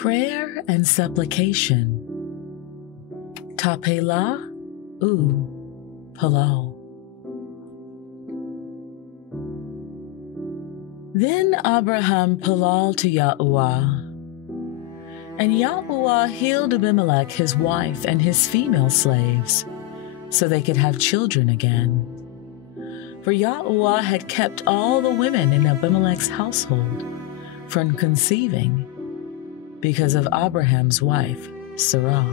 Prayer and Supplication. Tapaylah, Palal. Then Abraham Palal to Yahuah, and Yahuah healed Abimelech his wife and his female slaves, so they could have children again. For Yahuah had kept all the women in Abimelech's household from conceiving because of Abraham's wife, Sarah.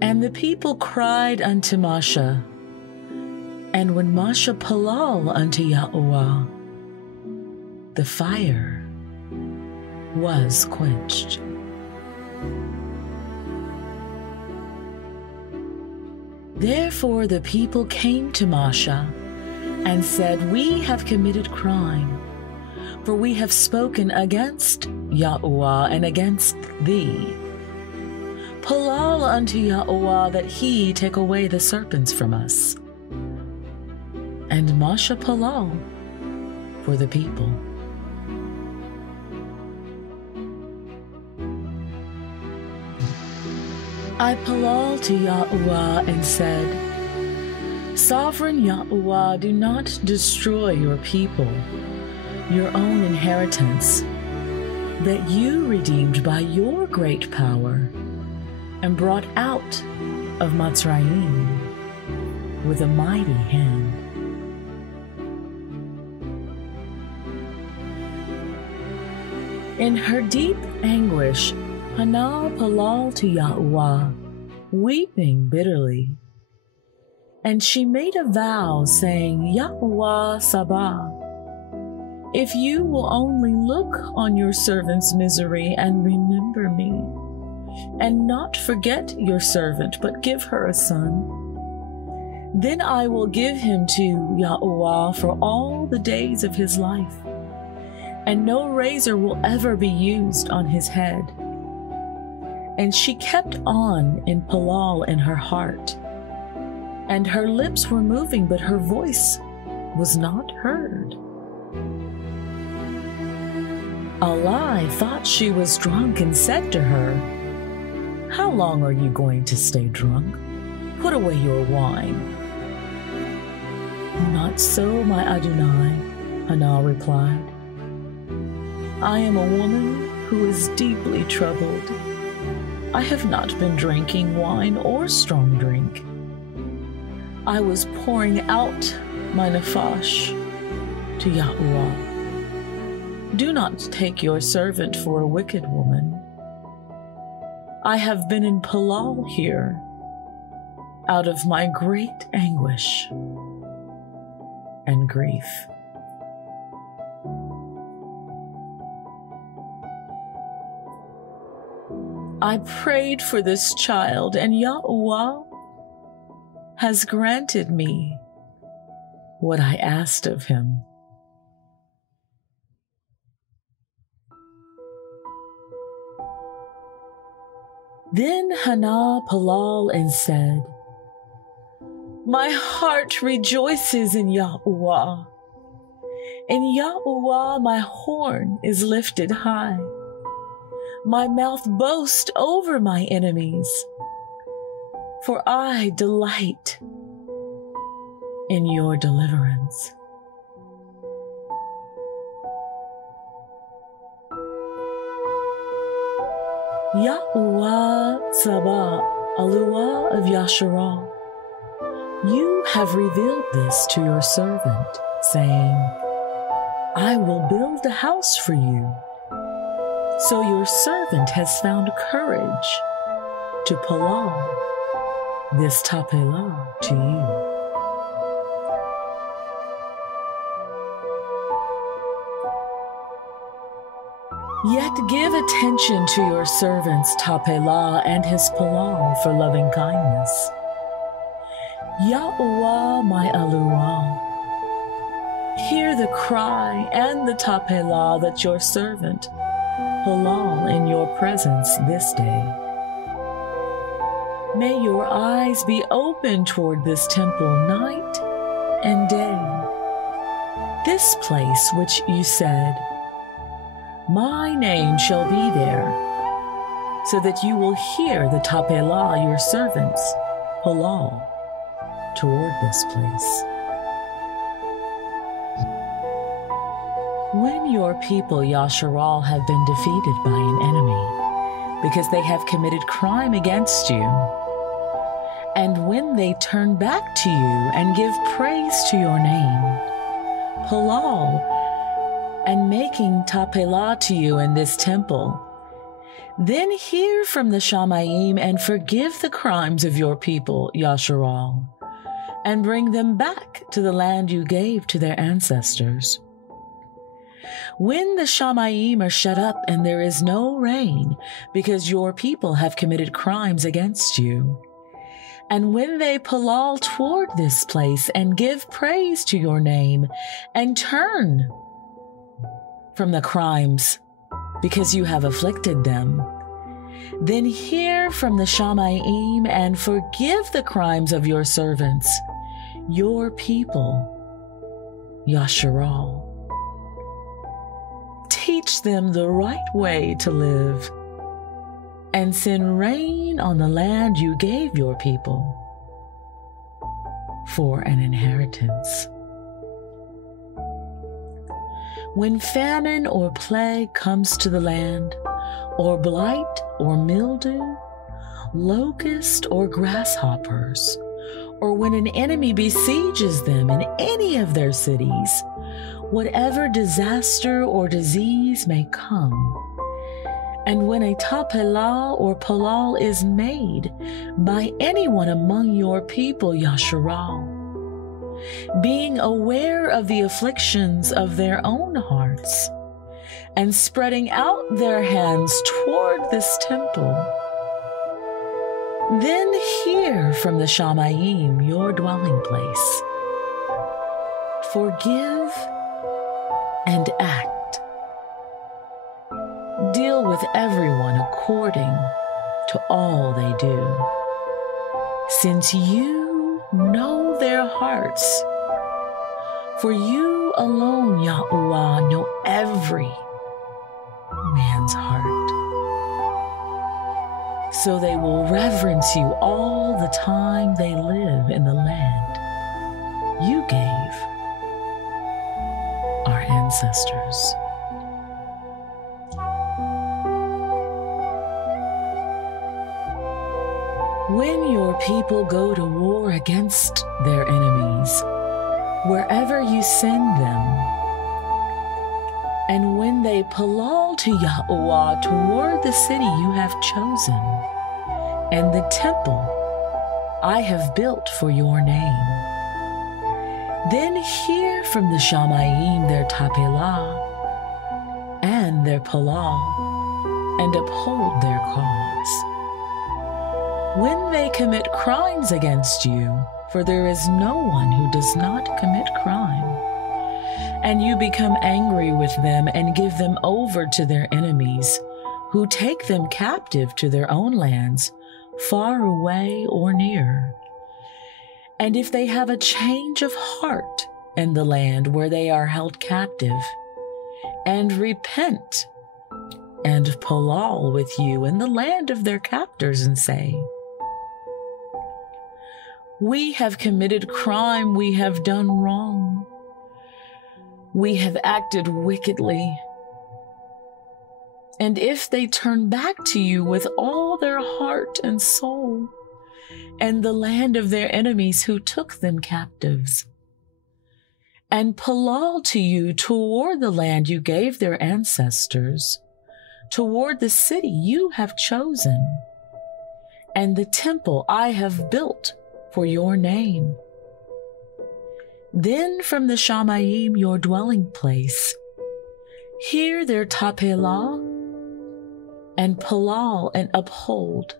And the people cried unto Masha, and when Masha Palal unto Yahuah, the fire was quenched. Therefore the people came to Masha and said, We have committed crime, for we have spoken against Yahuah and against thee. Palal unto Yahuah that he take away the serpents from us. And Masha Palal for the people. I Palal to Yahuah and said, Sovereign Yahuah, do not destroy your people, your own inheritance, that you redeemed by your great power and brought out of Matsrym with a mighty hand. In her deep anguish, Hannah Palal to Yahuah, weeping bitterly. And she made a vow, saying, Yahuah Sabah, if you will only look on your servant's misery and remember me, and not forget your servant, but give her a son, then I will give him to Yahuah for all the days of his life, and no razor will ever be used on his head. And she kept on in Palal in her heart, and her lips were moving, but her voice was not heard. Aluah thought she was drunk and said to her, How long are you going to stay drunk? Put away your wine. Not so, my Aduny, Hannah replied. I am a woman who is deeply troubled. I have not been drinking wine or strong drink. I was pouring out my nefash to Yahuah. Do not take your servant for a wicked woman. I have been in Palal here out of my great anguish and grief. I prayed for this child, and Yahuah has granted me what I asked of him. Then Hannah Palal and said, My heart rejoices in Yahuah. In Yahuah my horn is lifted high. My mouth boasts over my enemies, for I delight in your deliverance. Yahuah Sabah, Aluah of Yahsharal, you have revealed this to your servant, saying, I will build a house for you. So your servant has found courage to Palal this Tapaylah to you. Yet give attention to your servant's Tapaylah and his Palal for loving kindness. Yahuah my Aluah, hear the cry and the Tapaylah that your servant Palal in your presence this day. May your eyes be open toward this temple night and day, this place which you said, my name shall be there, so that you will hear the Tapaylah, your servants, Palal, toward this place. When your people Yahsharal have been defeated by an enemy, because they have committed crime against you, and when they turn back to you and give praise to your name, Palal, and making Tapaylah to you in this temple, then hear from the Shamaym and forgive the crimes of your people, Yahsharal, and bring them back to the land you gave to their ancestors. When the Shamaym are shut up and there is no rain, because your people have committed crimes against you, and when they Palal toward this place and give praise to your name and turn from the crimes because you have afflicted them, then hear from the Shamaym and forgive the crimes of your servants, your people, Yahsharal. Teach them the right way to live, and send rain on the land you gave your people for an inheritance. When famine or plague comes to the land, or blight or mildew, locust or grasshoppers, or when an enemy besieges them in any of their cities, whatever disaster or disease may come, and when a Tapaylah or Palal is made by anyone among your people, Yahsharal, being aware of the afflictions of their own hearts, and spreading out their hands toward this temple, then hear from the Shamaym, your dwelling place. Forgive and act. Deal with everyone according to all they do, since you know their hearts. For you alone, Yahuah, know every man's heart. So they will reverence you all the time they live in the land you gave our ancestors. When your people go to war against their enemies, wherever you send them, and when they Palal to Yahuah toward the city you have chosen, and the temple I have built for your name, then hear from the Shamaym their Tapaylah and their Palal, and uphold their cause. When they commit crimes against you, for there is no one who does not commit crime, and you become angry with them and give them over to their enemies, who take them captive to their own lands, far away or near. And if they have a change of heart in the land where they are held captive, and repent, and Palal with you in the land of their captors, and say, we have committed crime, we have done wrong, we have acted wickedly. And if they turn back to you with all their heart and soul, and the land of their enemies who took them captives, and Palal to you toward the land you gave their ancestors, toward the city you have chosen, and the temple I have built for your name, then from the Shamaym, your dwelling place, hear their Tapaylah and Palal, and uphold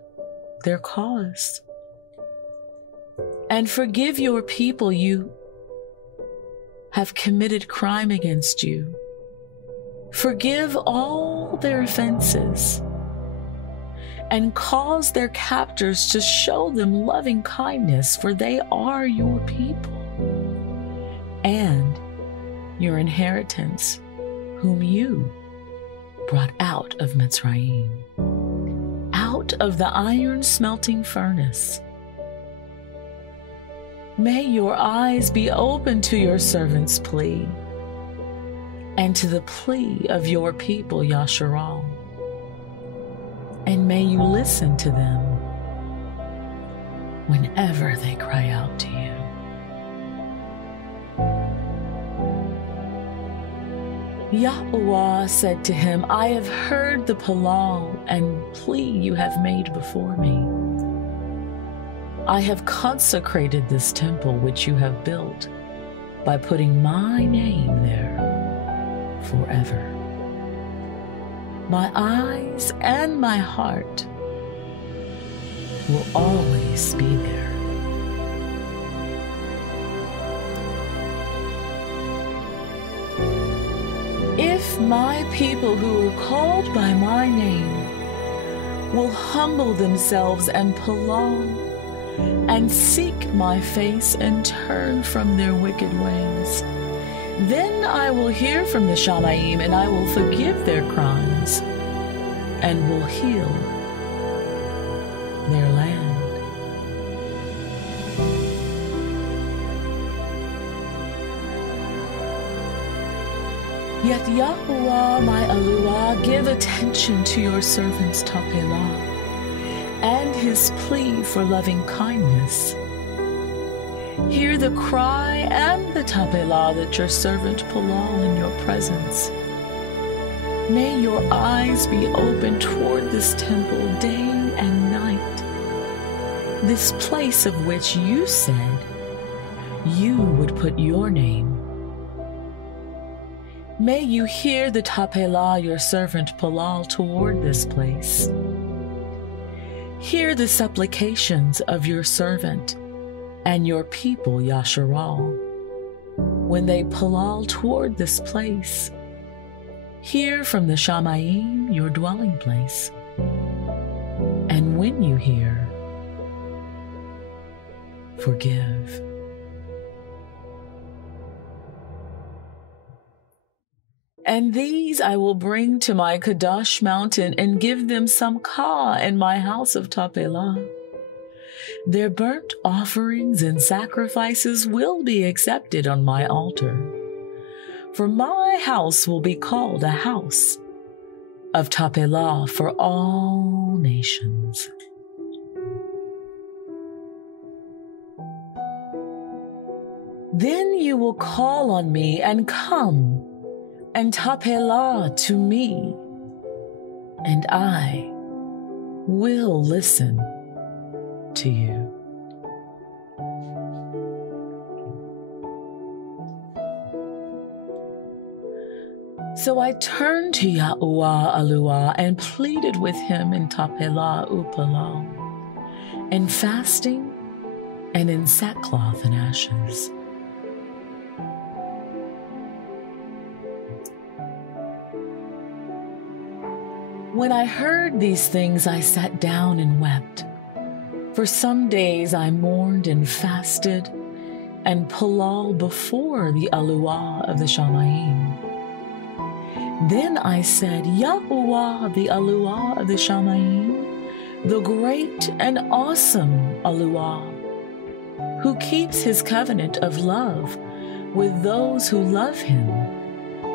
their cause. And forgive your people you have committed crime against you. Forgive all their offenses, and cause their captors to show them loving kindness, for they are your people. And your inheritance, whom you brought out of Matsrym, out of the iron smelting furnace. May your eyes be open to your servant's plea and to the plea of your people, Yahsharal, and may you listen to them whenever they cry out to you. Yahuah said to him, I have heard the Palal and plea you have made before me. I have consecrated this temple which you have built by putting my name there forever. My eyes and my heart will always be there. If my people who are called by my name will humble themselves and Palal and seek my face and turn from their wicked ways, then I will hear from the Shamaym and I will forgive their crimes and will heal their land. Yet Yahuah, my Aluah, give attention to your servant's Tapaylah and his plea for loving kindness. Hear the cry and the Tapaylah that your servant Palal in your presence. May your eyes be open toward this temple day and night, this place of which you said you would put your name. May you hear the Tapaylah, your servant Palal, toward this place. Hear the supplications of your servant and your people, Yahsharal, when they Palal toward this place. Hear from the Shamaym, your dwelling place. And when you hear, forgive. And these I will bring to my Kadosh mountain and give them Samchah in my house of Tapaylah. Their burnt offerings and sacrifices will be accepted on my altar, for my house will be called a house of Tapaylah for all nations. Then you will call on me and come and Tapaylah to me, and I will listen to you. So I turned to Yahuah Aluah and pleaded with him in Tapaylah Palal, in fasting and in sackcloth and ashes. When I heard these things, I sat down and wept. For some days I mourned and fasted and Palal before the Aluah of the Shamaym. Then I said, Yahuah, the Aluah of the Shamaym, the great and awesome Aluah, who keeps his covenant of love with those who love him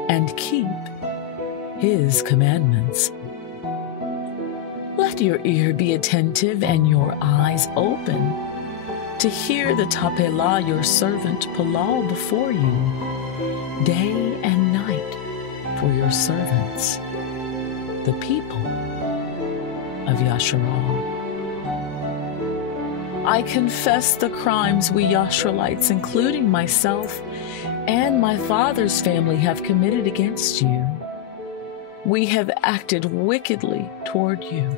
and keep his commandments. Let your ear be attentive and your eyes open to hear the Tapaylah, your servant Palal, before you, day and night, for your servants, the people of Yahsharal. I confess the crimes we Yahsharalites, including myself and my father's family, have committed against you. We have acted wickedly toward you.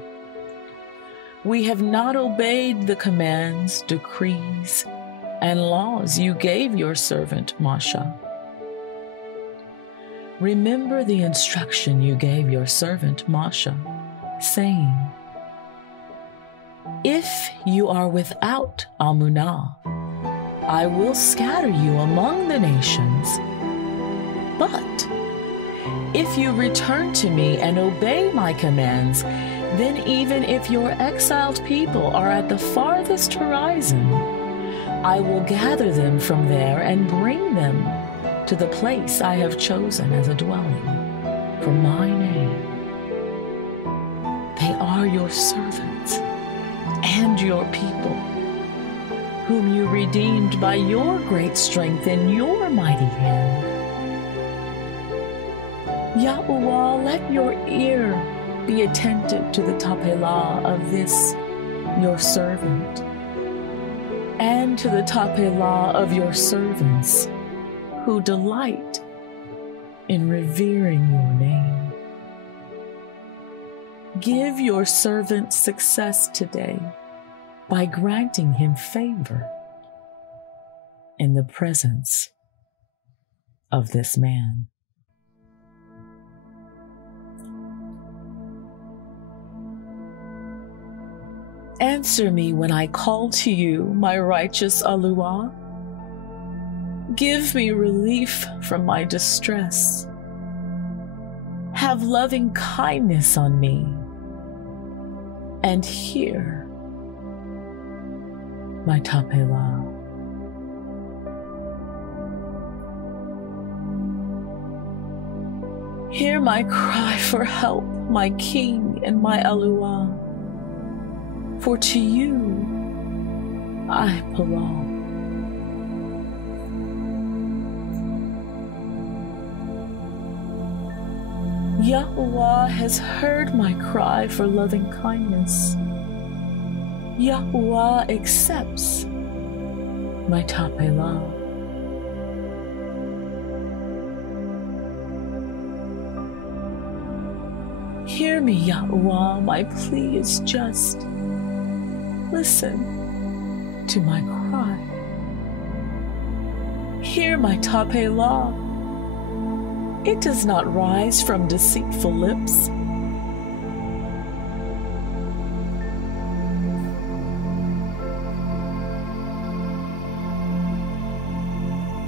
We have not obeyed the commands, decrees, and laws you gave your servant Moshe. Remember the instruction you gave your servant Moshe, saying, If you are without Amunah, I will scatter you among the nations, But if you return to me and obey my commands, then even if your exiled people are at the farthest horizon, I will gather them from there and bring them to the place I have chosen as a dwelling for my name. They are your servants and your people, whom you redeemed by your great strength and your mighty hand. Yahuah, let your ear be attentive to the Tapaylah of this your servant, and to the Tapaylah of your servants who delight in revering your name. Give your servant success today by granting him favor in the presence of this man. Answer me when I call to you, my righteous Aluah. Give me relief from my distress. Have loving kindness on me, and hear my Tapaylah. Hear my cry for help, my King and my Aluah. For to you I Palal. Yahuah has heard my cry for loving kindness. Yahuah accepts my Tapaylah. Hear me, Yahuah, my plea is just. Listen to my cry. Hear my Tapaylah. It does not rise from deceitful lips.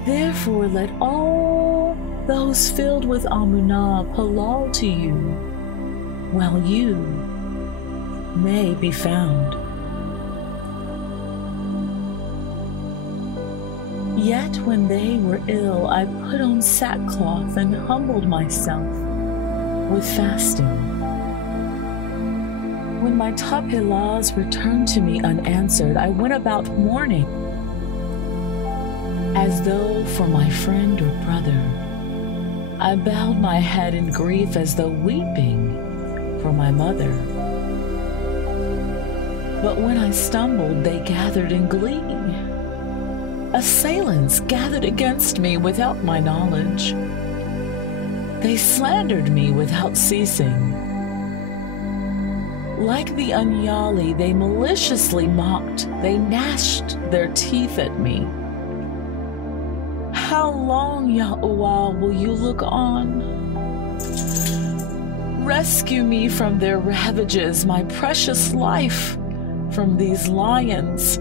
Therefore, let all those filled with Amunah Palal to you, while you may be found. Yet when they were ill, I put on sackcloth and humbled myself with fasting. When my Tapaylahs returned to me unanswered, I went about mourning, as though for my friend or brother. I bowed my head in grief as though weeping for my mother. But when I stumbled, they gathered in glee. Assailants gathered against me without my knowledge. They slandered me without ceasing. Like the Unyali, they maliciously mocked. They gnashed their teeth at me. How long, Yahuah, will you look on? Rescue me from their ravages, my precious life from these lions.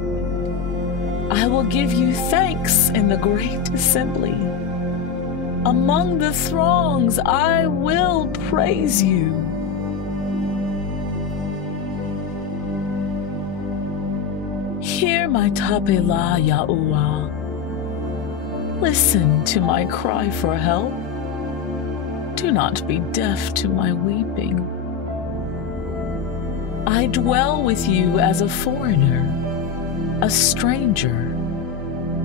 I will give you thanks in the great assembly. Among the throngs, I will praise you. Hear my Tapaylah, Yahuah. Listen to my cry for help. Do not be deaf to my weeping. I dwell with you as a foreigner, a stranger,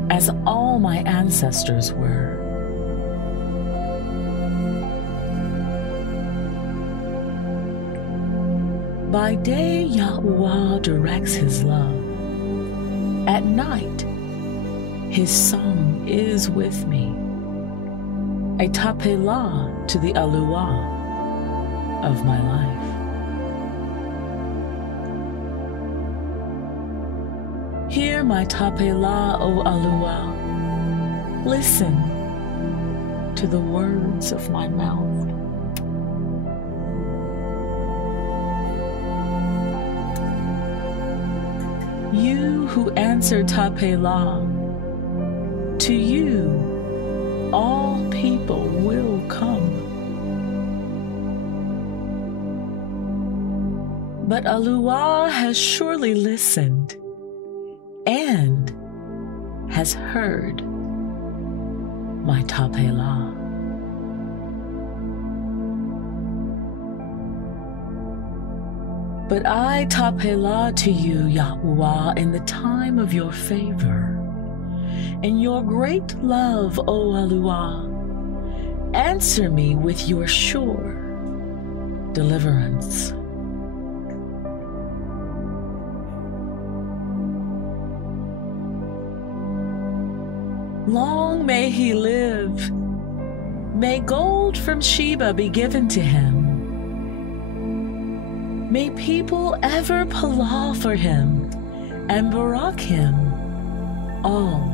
as all my ancestors were. By day, Yahuah directs his love. At night, his song is with me, a Tapaylah to the Aluah of my life. Hear my Tapaylah, O Aluah. Listen to the words of my mouth. You who answer Tapaylah, to you all people will But Aluah has surely listened and has heard my Tapaylah. But I Tapaylah to you, Yahuah, in the time of your favor. In your great love, O Aluah, answer me with your sure deliverance. Long may he live. May gold from Sheba be given to him. May people ever Palal for him and barak him all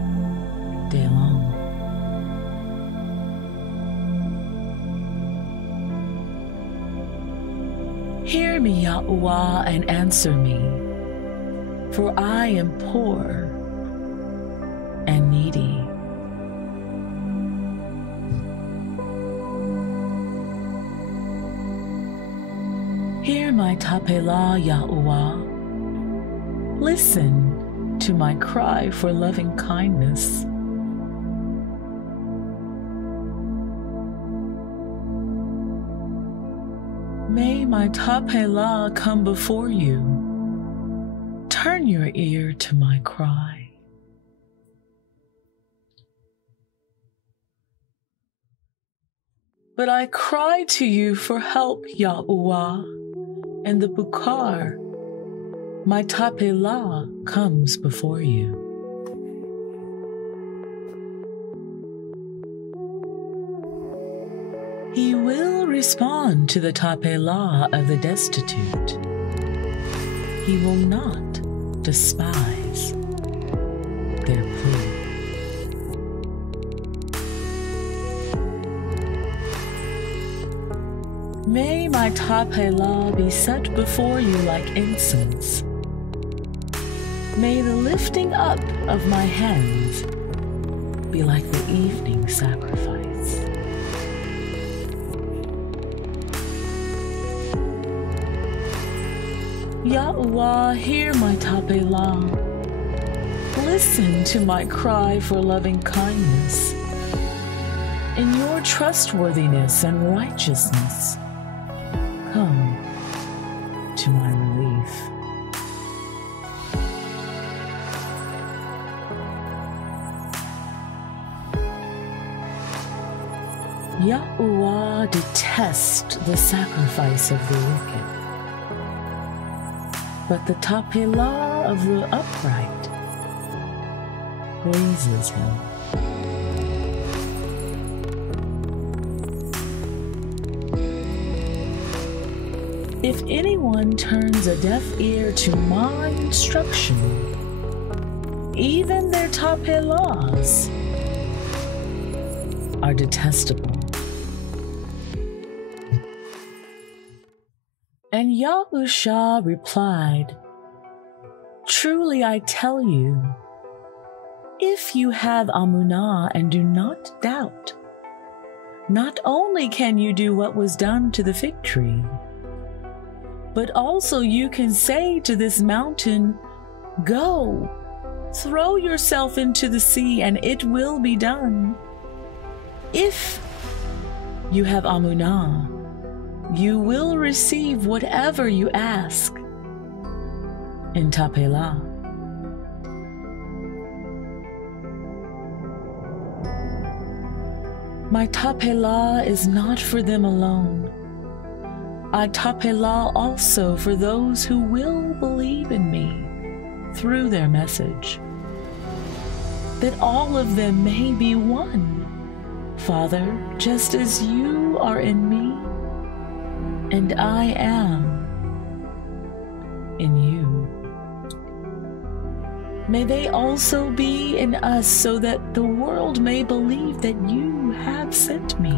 day long. Hear me, Yahuah, and answer me, for I am poor and needy. Hear my Tapaylah, Yahuah. Listen to my cry for loving kindness. May my Tapaylah come before you. Turn your ear to my cry. But I cry to you for help, Yahuah, and the Buqar, my Tapaylah, comes before you. He will respond to the Tapaylah of the destitute. He will not despise their plea. May my Tapaylah be set before you like incense. May the lifting up of my hands be like the evening sacrifice. Yahuah, hear my Tapaylah. Listen to my cry for loving kindness. In your trustworthiness and righteousness, come to my relief. Yahuah detests the sacrifice of the wicked, but the Tapaylah of the upright pleases him. If anyone turns a deaf ear to my instruction, even their Tapaylahs are detestable. And Yahusha replied, truly I tell you, if you have Amunah and do not doubt, not only can you do what was done to the fig tree, but also you can say to this mountain, go, throw yourself into the sea, and it will be done. If you have Amunah, you will receive whatever you ask in Tapaylah. My Tapaylah is not for them alone. I Tapaylah also for those who will believe in me through their message, that all of them may be one. Father, just as you are in me, and I am in you. May they also be in us, so that the world may believe that you have sent me.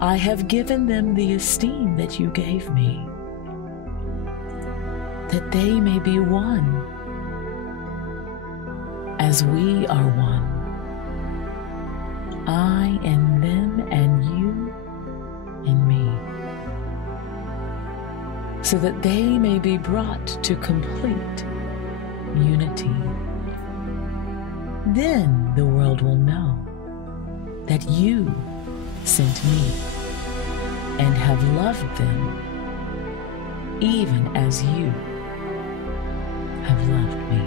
I have given them the esteem that you gave me, that they may be one, as we are one. I in them and you in me. so that they may be brought to complete unity. Then the world will know that you sent me and have loved them even as you have loved me.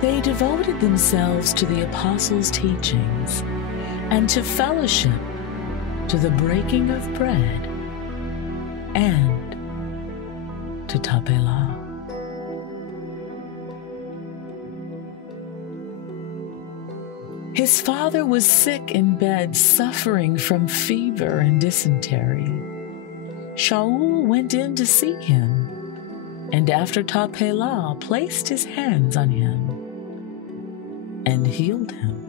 They devoted themselves to the apostles' teachings and to fellowship, to the breaking of bread, and to Tapaylah. His father was sick in bed, suffering from fever and dysentery. Shaul went in to see him, and after Tapaylah placed his hands on him and healed him.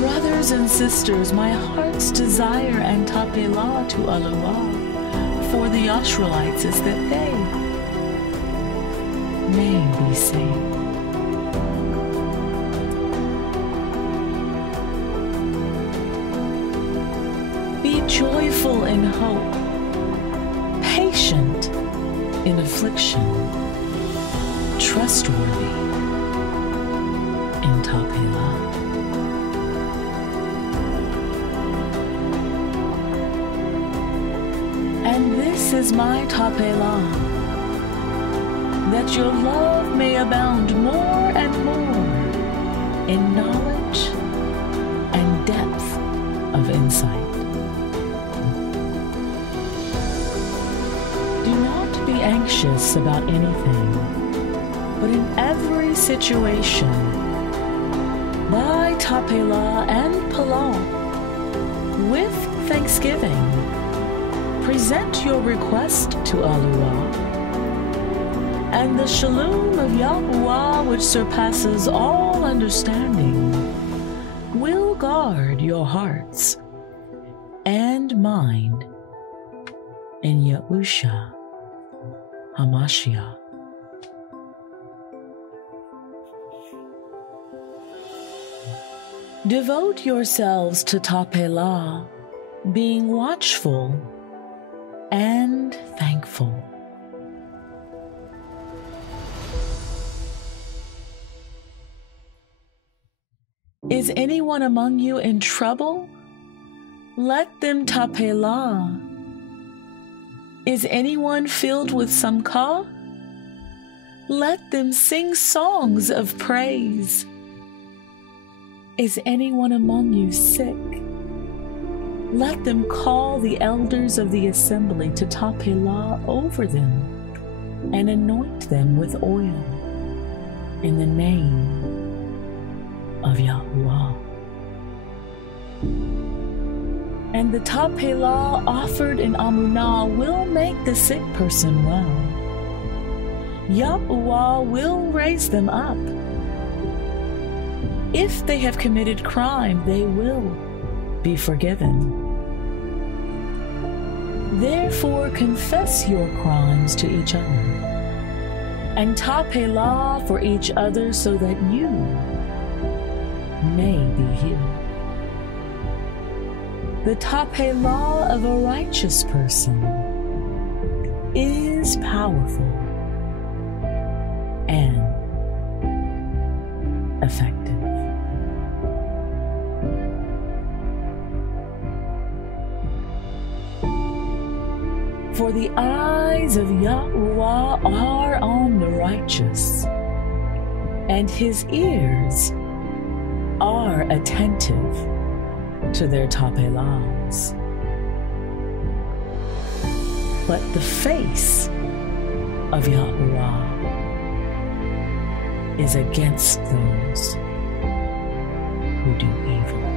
Brothers and sisters, my heart's desire and Tapaylah to Aluah for the Yahsharalites is that they may be saved. Be joyful in hope, patient in affliction, trustworthy in Tapaylah. And this is my Tapaylah, that your love may abound more and more in knowledge and depth of insight. Do not be anxious about anything, but in every situation, by Tapaylah and Palal, with thanksgiving, present your request to Aluah, and the shalom of Yahuah, which surpasses all understanding, will guard your hearts and mind in Yahusha HaMashiach. Devote yourselves to Tapaylah, being watchful and thankful. Is anyone among you in trouble? Let them Tapaylah. Is anyone filled with Samchah? Let them sing songs of praise. Is anyone among you sick? Let them call the elders of the assembly to Tapaylah over them and anoint them with oil in the name of Yahuah. And the Tapaylah offered in Amunah will make the sick person well. Yahuah will raise them up. If they have committed crime, they will be forgiven. Therefore confess your crimes to each other, and Tapaylah for each other, so that you may be healed. The Tapaylah of a righteous person is powerful and effective. For the eyes of Yahuah are on the righteous, and his ears are attentive to their Tapaylahs. But the face of Yahuah is against those who do evil.